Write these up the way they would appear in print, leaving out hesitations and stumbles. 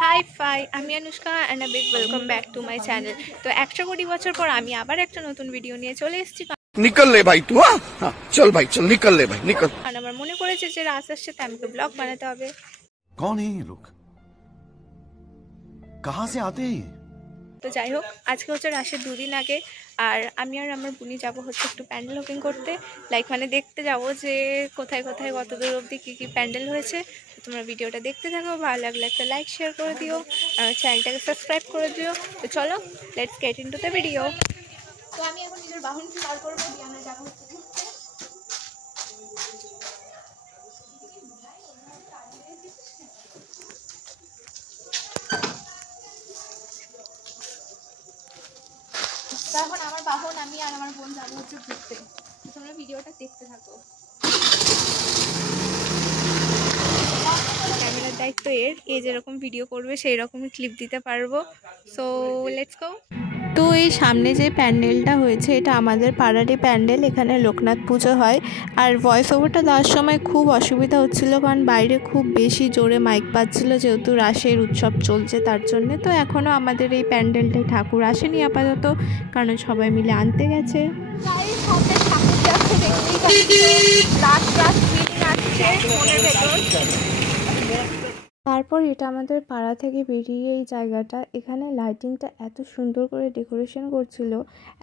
Hi fi, আমি Anushka and a big welcome back to my channel. তো 100 কোটি বছর পর আমি আবার একটা নতুন ভিডিও নিয়ে চলে এসেছি। निकल ले भाई तू। हाँ चल भाई चल निकल ले भाई निकल। কারণ আমার মনে পড়েছে যে রাজ আসছে, তাই আমাকে ব্লগ বানাতে হবে। कौन है ये लोग, कहाँ से आते हैं? তো যাই হোক, আজকে হচ্ছে রাশের 2 দিন আগে, আর আমি আর আমার বুনি যাবো হচ্ছে একটু প্যান্ডেল ওপেন করতে, মানে দেখতে যাবো যে কোথায় কোথায় কত দূর অবধি কী কী প্যান্ডেল হয়েছে। তো তোমরা ভিডিওটা দেখতে থাকো, ভালো লাগলে একটা লাইক শেয়ার করে দিও, আর চ্যানেলটাকে সাবস্ক্রাইব করে দিও। তো চলো, let's get into the video. তো আমি এখন নিজের বাহন বার করবো, দিয়ে আমরা যাবো হচ্ছে ঘুরতে। এখন আমার বাহন, আমি আর আমার বোন যাবো হচ্ছে ঘুরতে। তোমরা ভিডিওটা দেখতে থাকো। ক্যামেরার দায়িত্ব এ যেরকম ভিডিও করবে সেই রকমই ক্লিপ দিতে পারবো। So let's go. তো এই সামনে যে প্যান্ডেলটা হয়েছে, এটা আমাদের পাড়ারই প্যান্ডেল। এখানে লোকনাথ পুজো হয়। আর ভয়েস ওভারটা দেওয়ার সময় খুব অসুবিধা হচ্ছিল, কারণ বাইরে খুব বেশি জোরে মাইক বাজছিল, যেহেতু রাসের উৎসব চলছে তার জন্যে। তো এখনও আমাদের এই প্যান্ডেলটায় ঠাকুর আসেনি আপাতত, কারণ সবাই মিলে আনতে গেছে। তারপর এটা আমাদের পাড়া থেকে বেরিয়ে এই জায়গাটা, এখানে লাইটিংটা এত সুন্দর করে ডেকোরেশন করছিল।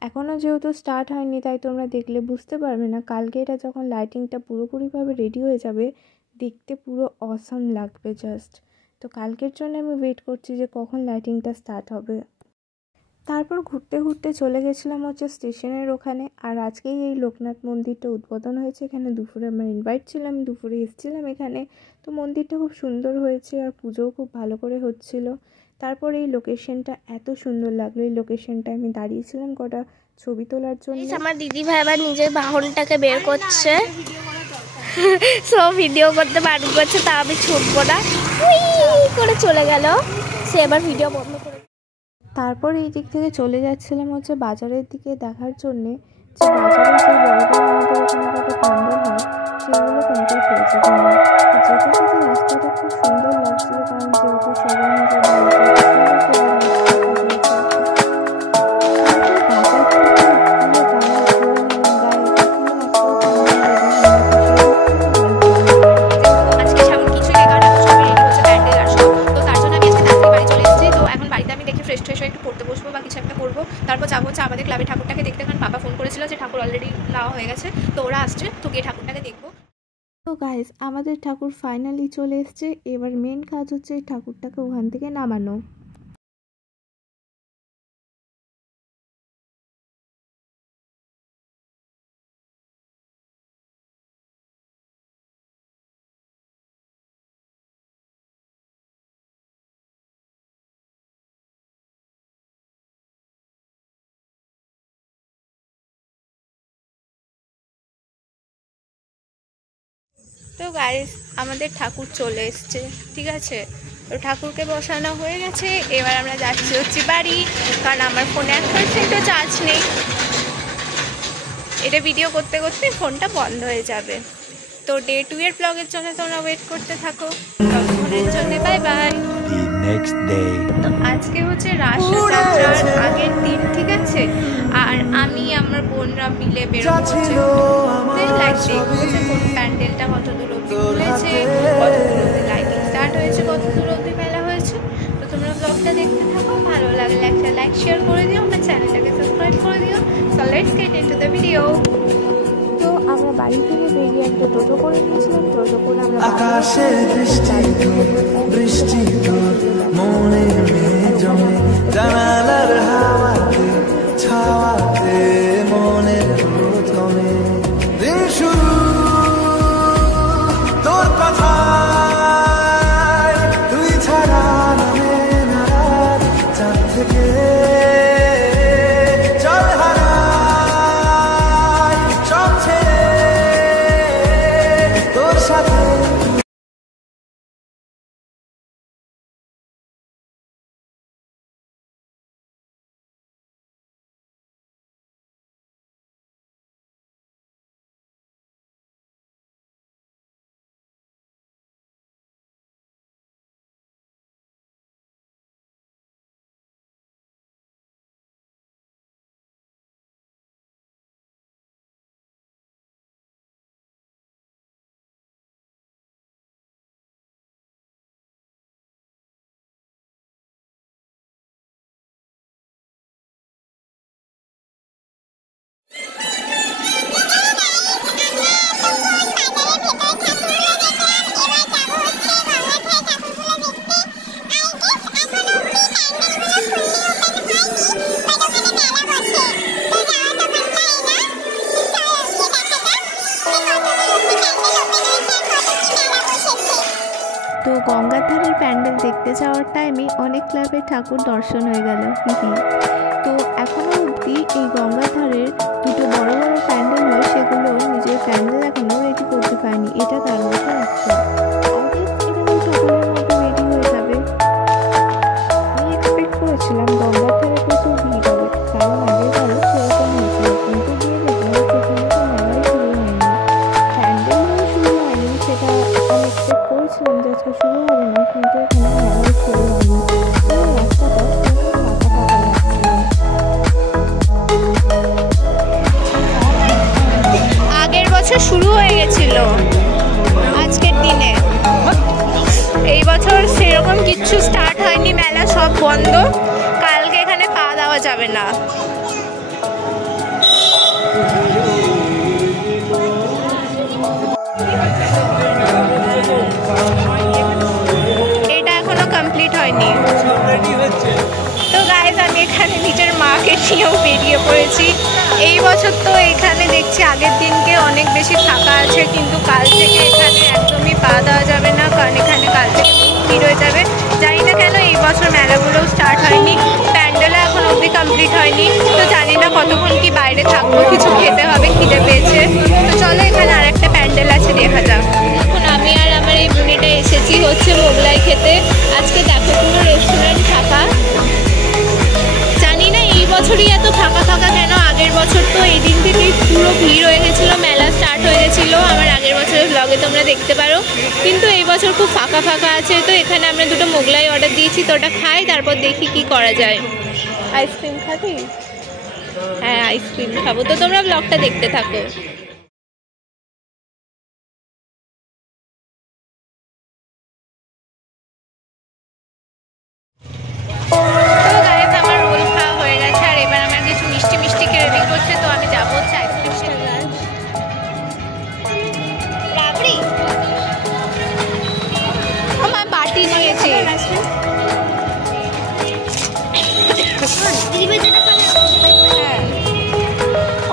এখনও যেহেতু স্টার্ট হয়নি, তাই তোমরা দেখলে বুঝতে পারবে না। কালকে এটা যখন লাইটিংটা পুরোপুরিভাবে রেডি হয়ে যাবে, দেখতে পুরো অসাম লাগবে জাস্ট। তো কালকের জন্য আমি ওয়েট করছি যে কখন লাইটিংটা স্টার্ট হবে। তারপর ঘুরতে ঘুরতে চলে গেছিলাম হচ্ছে স্টেশনের ওখানে। আর আজকেই এই লোকনাথ মন্দিরটা উদ্বোধন হয়েছে। এখানে দুপুরে আমার ইনভাইট ছিল, আমি দুপুরে এসেছিলাম এখানে। তো মন্দিরটা খুব সুন্দর হয়েছে, আর পুজোও খুব ভালো করে হচ্ছিল। তারপর এই লোকেশনটা এত সুন্দর লাগলো। এই লোকেশনটা আমি দাঁড়িয়েছিলাম কটা ছবি তোলার জন্য। আমার দিদি ভাই আবার নিজের বাহনটাকে বের করছে, সব ভিডিও করতে বারণ করছে, তা আমি ছুটবো না করে চলে গেল। সে এবার ভিডিও বন্ধ করে। তারপর এই দিক থেকে চলে যাচ্ছিলাম হচ্ছে বাজারের দিকে, দেখার জন্যে যে বাজারে যে বড় বড় আমাদের এখানে কত প্যান্ডেল হয় সেগুলো কমপ্লিট হয়েছে কিনা। যেতে যেতে রাস্তাটা খুব সুন্দর লাগছিল, কারণ যেহেতু সবাই তারপর যাবো হচ্ছে আমাদের ক্লাবে ঠাকুরটাকে দেখতে, কারণ বাবা ফোন করেছিল যে ঠাকুর অলরেডি নেওয়া হয়ে গেছে, তো ওরা আসছে, তো গিয়ে ঠাকুরটাকে দেখবো। তো গাইস, আমাদের ঠাকুর ফাইনালি চলে এসছে। এবার মেন কাজ হচ্ছে এই ঠাকুরটাকে ওখান থেকে নামানো। তো গাইস, আমাদের ঠাকুর চলে এসছে, ঠিক আছে। তো ঠাকুরকে বসানো হয়ে গেছে। এবার আমরা যাচ্ছি হচ্ছে বাড়ি, কারণ আমার ফোনে 1% চার্জ নেই। এটা ভিডিও করতে করতে ফোনটা বন্ধ হয়ে যাবে। তো ডে 2 এর ব্লগের জন্য তোমরা ওয়েট করতে থাকো। ততক্ষণের জন্য বাই বাই। তো আজকে হচ্ছে রাসযাত্রার আগের দিন, ঠিক আছে। আর আমি আমার বোনরা মিলে বেরোবো হচ্ছে দেখবো যে কোন প্যান্ডেলটা কত দূর অবধি খুলেছে, কত দূর অবধি লাইটিং স্টার্ট হয়েছে, কত দূর অবধি মেলা হয়েছে। তো তোমরা ব্লগটা দেখতে থাকো, ভালো লাগলে একটা লাইক শেয়ার করে দিও, আমার চ্যানেলটাকে সাবস্ক্রাইব করে দিও। So let's get into the video. তো আমরা বাড়ি থেকে বেরিয়ে একটা টোটো করে নিয়েছিলাম। টোটো করে আমরা আকাশের বৃষ্টি মনে জমে জানালার হাওয়াতে ছাওয়াতে মনের প্রথমে দিন শুরু তোর কথা তুই ছাড়া নামে না চাঁদ থেকে চল হারাই সব ছেড়ে তোর সাথে। তো গঙ্গার ধারের প্যান্ডেল দেখতে যাওয়ার টাইমে অনেক ক্লাবের ঠাকুর দর্শন হয়ে গেল। তো এখনও অবধি এই গঙ্গার ধারের দুটো বড় বড় প্যান্ডেল হয়, সেগুলো নিজের প্যান্ডেল এখনও রেডি করতে পারেনি। এটা তার মধ্যে আছে, রেডি হয়ে যাবে। আমি এক্সপেক্ট করেছিলাম গঙ্গার ধারে প্রচুর ভিড় হবে, কারণ আগের বারও সেরকম হয়েছিল, কিন্তু গিয়ে দেখলাম সেখানে তো মেলাই শুরু হয়নি, প্যান্ডেল শুরু হয়নি। সেটা আমি এক্সপেক্ট করেছিলাম যে আজকে শুরু হবে না, কিন্তু এখানে মেলাই শুরু হয়নি। রাস্তাটা ফাঁকা ফাঁকা লাগছিল। আগের বছর শুরু হয়ে গেছিল আজকের দিনে, এই বছর সেরকম কিচ্ছু স্টার্ট হয়নি, মেলা সব বন্ধ। কালকে এখানে পা দেওয়া যাবে না। এটা এখনো কমপ্লিট হয়নি। তো গাইজ আমি এখানে নিজের মাকে নিয়েও বেরিয়ে পড়েছি। এই বছর তো এখানে দেখছি আগের দিনকে অনেক বেশি ফাঁকা আছে, কিন্তু কাল থেকে এখানে একদমই পা দেওয়া যাবে না, কারণ এখানে কাল থেকে ভিড় হয়ে যাবে। জানি না কেন এই বছর মেলাগুলোও স্টার্ট হয়নি, প্যান্ডেলও এখন অবধি কমপ্লিট হয়নি। তো জানি না কতক্ষণ কি বাইরে থাকবো, কিছু খেতে হবে, খিদে পেয়েছে। তো চলো এখানে আর একটা প্যান্ডেল আছে, দেখা যাক। এখন আমি আর আমার এই বুনিটা এসেছি হচ্ছে মোগলাই খেতে। আজকে দেখো পুরো রেস্টুরেন্ট ফাঁকা। জানি না এই বছরই এত ফাঁকা ফাঁকা কেন, আগের বছর তো এই দিন থেকেই পুরো ভিড় হয়ে গেছিলো, মেলা স্টার্ট হয়ে গেছিলো। আমার আগের বছরের ব্লগে তোমরা দেখতে পারো, কিন্তু এই বছর খুব ফাঁকা ফাঁকা আছে। তো এখানে আমরা দুটো মোগলাই অর্ডার দিয়েছি, তো ওটা খাই, তারপর দেখি কি করা যায়। আইসক্রিম খাবি? হ্যাঁ আইসক্রিম খাবো। তো তোমরা ব্লগটা দেখতে থাকো।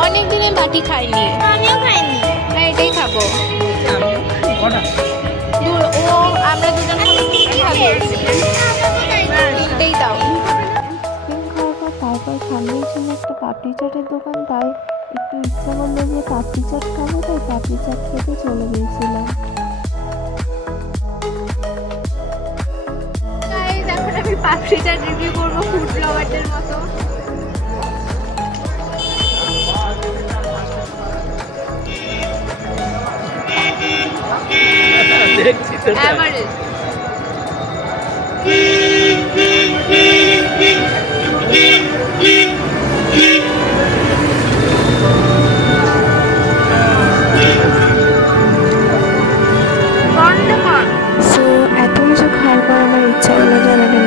অনেক দিনে বাটি খাইনি, আমিও খাইনি। হ্যাঁ এটাই খাবো। ও আমরা দুজন তিনটেই দাও। তারপর সামনেই ছিল একটা পাপড়ি চাটের দোকান, তাই একটু ইচ্ছা করলো যে পাপড়ি চাট খাবো, তাই পাপড়ি চাট খেতে চলে গিয়েছিলাম। এখন আমি পাপড়ি চাট রিভিউ করবো ফুড ব্লগারদের মতো। দেখছি তো এভারেজ।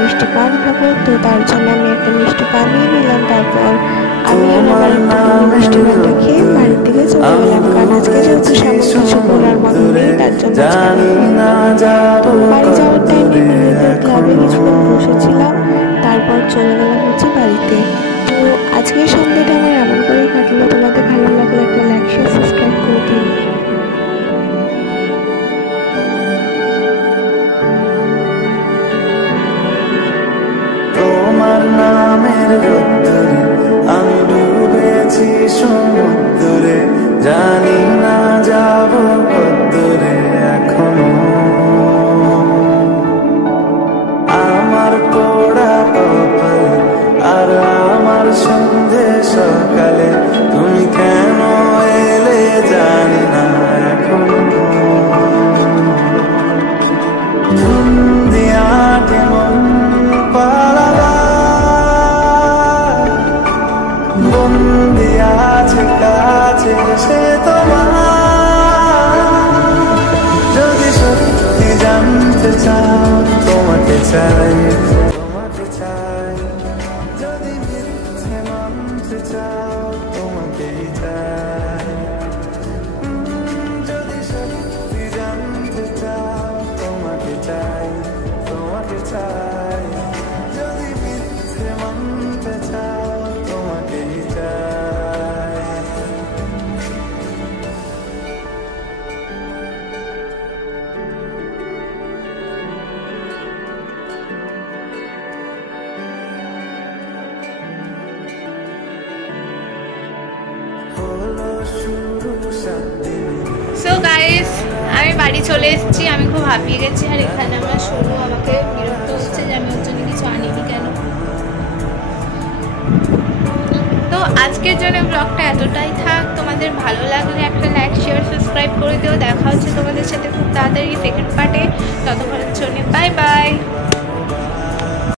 মিষ্টি পান খাবো, তো তার জন্য আমি একটা মিষ্টি পান নিয়ে নিলাম। তারপর আমি আমার মিষ্টি পানটা খেয়ে বাড়ির দিকে চলে গেলাম, কারণ আজকে যেহেতু সেমন কিছু করার মতো নেই, তার জন্য বাড়ি যাওয়ার টাইমে নিজেদের ক্লাবে কিছুক্ষণ বসেছিলাম, তারপর চলে গেলাম হচ্ছে বাড়িতে। তো আজকের সন্ধ্যাটা আমার এমন করেই কাটলো। তোমাদের ভালো লাগলে একটা লাইক শেয়ার সাবস্ক্রাইব করে দিন। নামের রোদ্দুরে আমি ডুবেছি সমুদ্রে, জানি না যাব কদ্দুরে এখনো। আমার পোড়া কপালে আর আমার সন্ধে সকালে তুমি কেন এলে জানি না এখনো। দিয়া কেমন বন্দি আছে কাছে সে তোমার, যদি সত্যি জানতে চাও তোমাকে চাই, তোমাকে চাই, যদি মিথ্যে মানতে চাও তোমাকেই চাই, যদি সত্যি জানতে চাও তোমাকে চাই, তোমাকে চাই, যদি মিথ্যে মানতে চাও তোমাকেই চাই। বাড়ি চলে এসেছি, আমি খুব হাঁপিয়ে গেছি। আর এখানে আমার সোনু আমাকে বিরক্ত হচ্ছে যে আমি ওর জন্য কিছু আনিনি কেন। তো আজকের জন্য ব্লগটা এতটাই থাক। তোমাদের ভালো লাগলে একটা লাইক শেয়ার সাবস্ক্রাইব করে দিও। দেখা হচ্ছে তোমাদের সাথে খুব তাড়াতাড়ি সেকেন্ড পার্টে। ততক্ষণের জন্য বাই বাই।